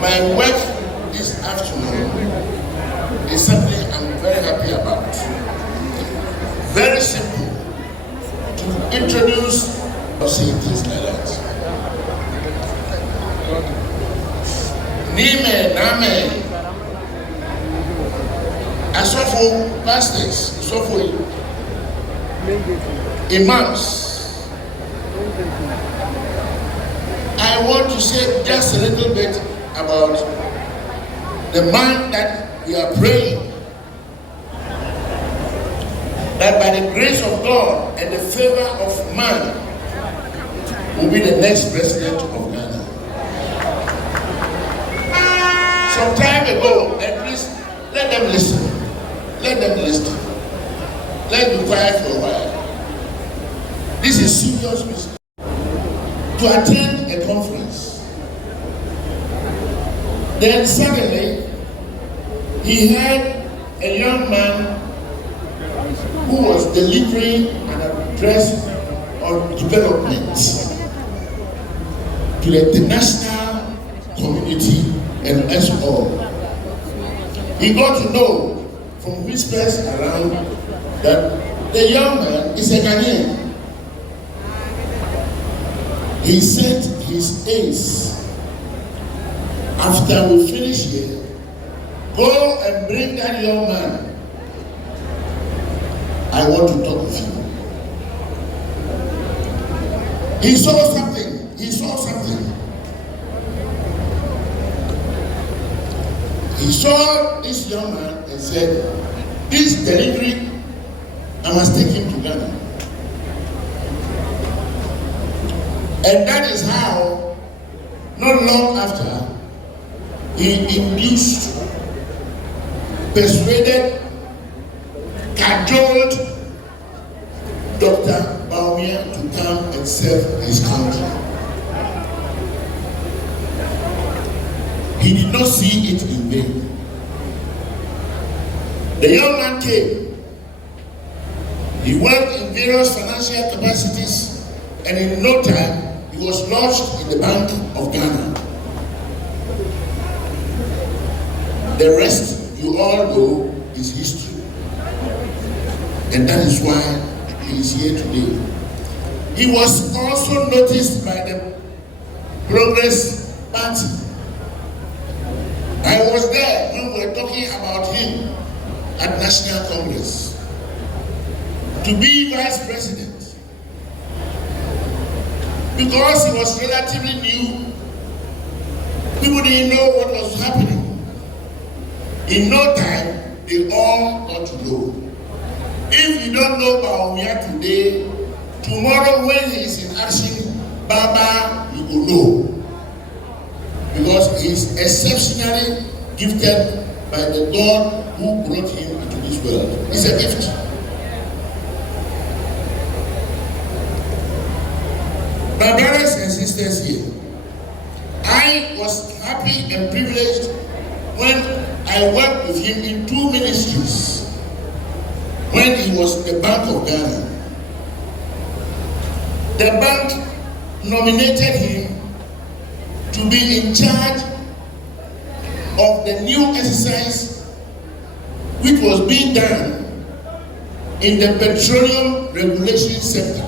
My work this afternoon is something I'm very happy about. Very simple. To introduce or say things like that. Nime, Name, Asofo pastors, Asofo imams. I want to say just a little bit about the man that we are praying, that by the grace of God and the favor of man will be the next president of Ghana. Some time ago, at least let them listen. Let them listen. Let's be quiet for a while. This is serious business. To attend a conference. Then suddenly, he had a young man who was delivering an address on development to the international community and us all. He got to know from whispers around that the young man is a Ghanaian. He sent his aides, after we finish here, go and bring that young man. I want to talk with you. He saw something. He saw something. He saw this young man and said, this delivery, I must take him to Ghana. And that is how, not long after, he induced, persuaded, cajoled Dr Bawumia to come and serve his country. He did not see it in vain. The young man came. He worked in various financial capacities, and in no time, he was lodged in the Bank of Ghana. The rest, you all know, is history. And that is why he is here today. He was also noticed by the Progress Party. I was there when we were talking about him at National Congress. To be Vice President. Because he was relatively new, people didn't know what was happening. In no time, they all got to know. If you don't know Bawumia today, tomorrow when he is in action, Baba, you will know. Because he is exceptionally gifted by the God who brought him into this world. It's a gift. My brothers and sisters here, I was happy and privileged when I worked with him in 2 ministries when he was in the Bank of Ghana. The bank nominated him to be in charge of the new exercise which was being done in the petroleum regulation sector.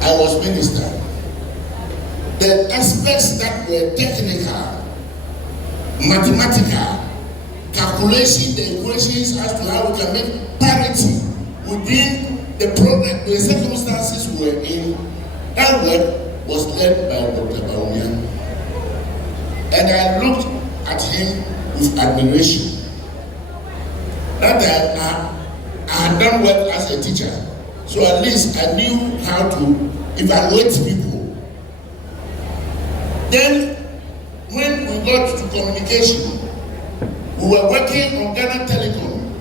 I was minister. The aspects that were technical, mathematical, calculation, the equations as to how we can make parity within the problem, the circumstances we were in, that work was led by Dr. Bawumia. And I looked at him with admiration. That time I had done work as a teacher. So at least I knew how to evaluate people. Then, when we got to communication, we were working on Ghana Telecom.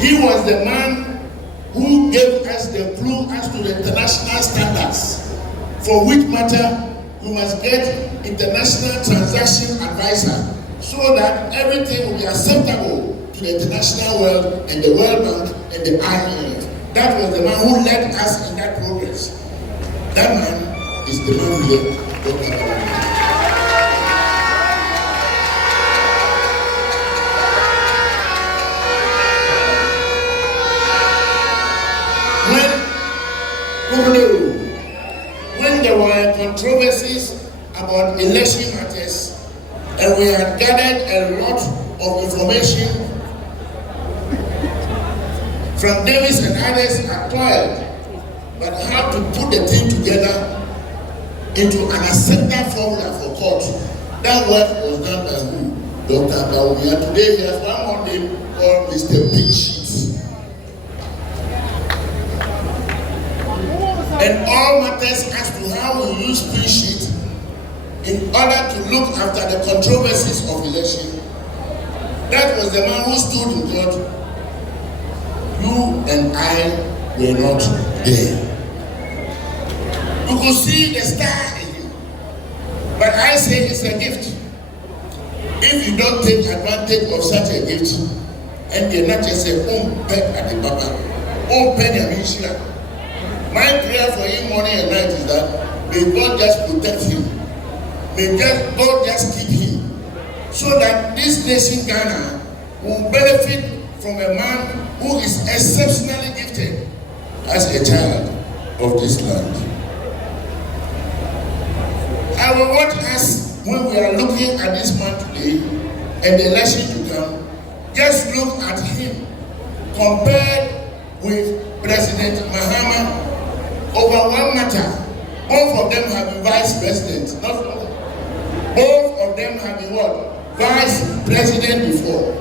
He was the man who gave us the clue as to the international standards, for which matter we must get international transaction advisor, so that everything will be acceptable to the international world and the World Bank and the IMF. That was the man who led us in that progress. That man is the man here Dr. Bawumia. When there were controversies about election matters, and we had gathered a lot of information from Davis and others acquired, but how to put the thing together into an acceptable formula for court. That work was done by who? Dr. Bawumia. Today he has one more name called Mr. Big Sheet. And all matters as to how we use Big Sheet in order to look after the controversies of election. That was the man who stood in court. You and I were not there. You could see the star in him. But I say it's a gift. If you don't take advantage of such a gift, and you're not just say, pet at the papa, penny. My prayer for him morning and night is that may God just protect him. May God just keep him. So that this nation Ghana will benefit from a man who is exceptionally gifted as a child of this land. I will watch us when we are looking at this man today and the election to come. Just look at him compared with President Mahama over one matter. Both of them have been vice president. Not both of them have been what? Vice president before.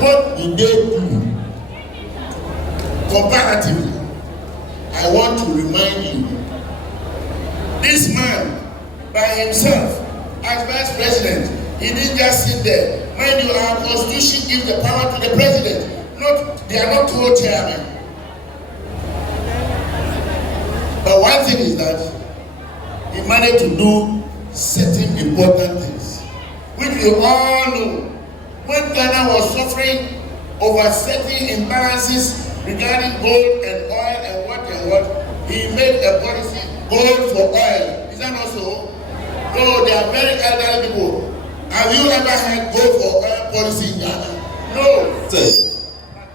What did they do? Comparatively, I want to remind you, this man by himself as vice president, he didn't just sit there. Mind you, our constitution gives the power to the president. They are not co-chairmen. But one thing is that he managed to do certain important things, which we all know. When Ghana was suffering over certain imbalances regarding gold and oil and what, he made a policy, gold for oil. Is that not so? No, they are very elderly people. Have you ever had gold for oil policy in Ghana? No.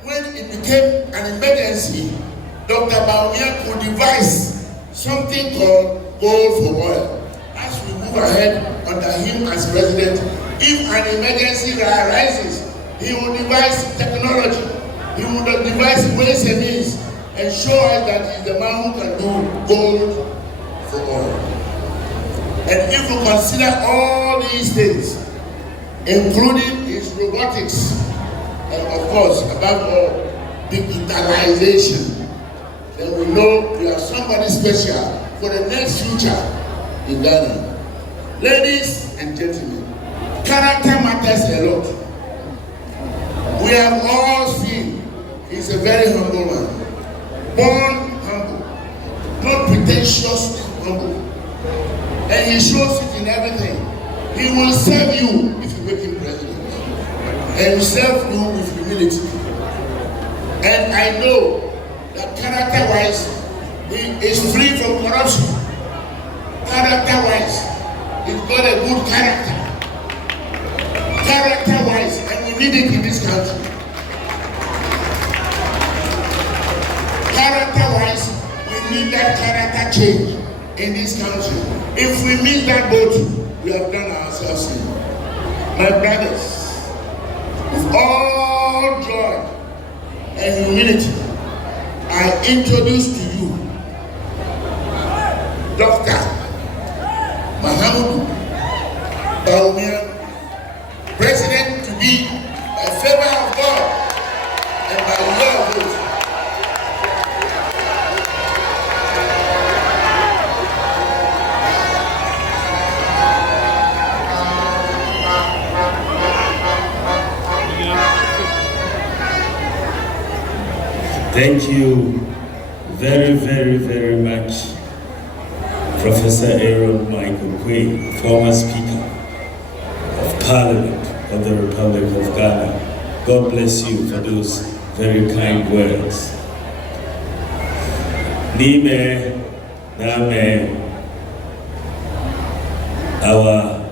When it became an emergency, Dr. Bawumia could devise something called gold for oil. As we move ahead under him as president, if an emergency arises, he will devise technology. He will devise ways and means and show us that he's the man who can do gold for oil. And if you consider all these things, including his robotics, and of course, above all, digitalization, then we know we are somebody special for the next future in Ghana. Ladies and gentlemen, character matters a lot. We have all seen he's a very humble man. Born humble, not pretentiously humble. And he shows it in everything. He will serve you if you make him president. And will serve you with humility. And I know that character-wise, he is free from corruption. Character-wise, he's got a good character. Character-wise, and we need it in this country. Character-wise, we need that character change in this country. If we miss that boat, we have done ourselves in. My brothers, with all joy and humility, I introduce to you Dr. Bawumia, President to be by favor of God and by your vote. Thank you very, very, very much, Professor Aaron Michael Oquaye, former Speaker of Parliament of the Republic of Ghana. God bless you for those very kind words. Nime, Name, our